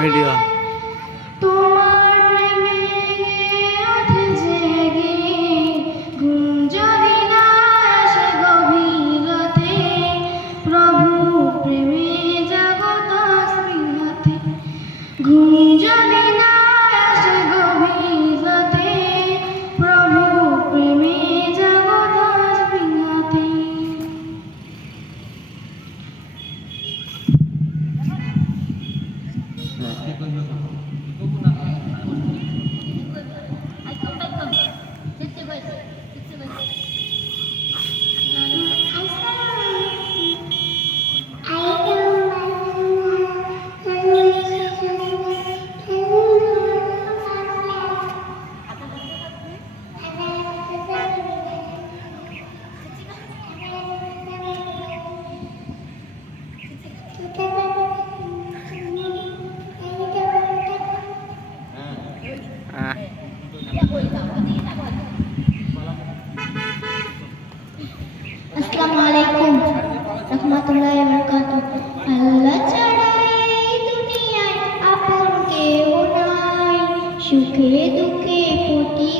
Video তোমার প্রেমে ওঠে জেগে ঘুম যদি না আসে গভীর রাতে, প্রভু প্রেমে জাগো তাসবিহ হাতে। ঘুম যদি না আসে গভীর রাতে, প্রভু প্রেমে জাগো তাসবিহ হাতে। আসসালামু আলাইকুম রাহমাতুল্লাহি ওয়া বারাকাতুহু। আল্লাহ ছাড়া এই দুনিয়ায় আপন কেউ নাই, সুখে দুঃখে প্রতি